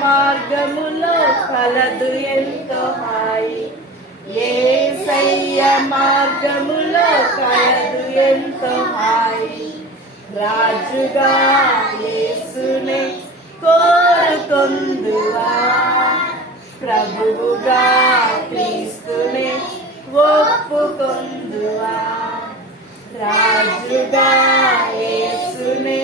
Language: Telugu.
మార్గములో కలదు ఎంతో హాయి, యేసయ్య మార్గములో కలదు ఎంతో హాయి. రాజుగా యేసునే కోరుకొందువా, ప్రభువుగా క్రీస్తునే ఒప్పుకొందువా. రాజుగా యేసునే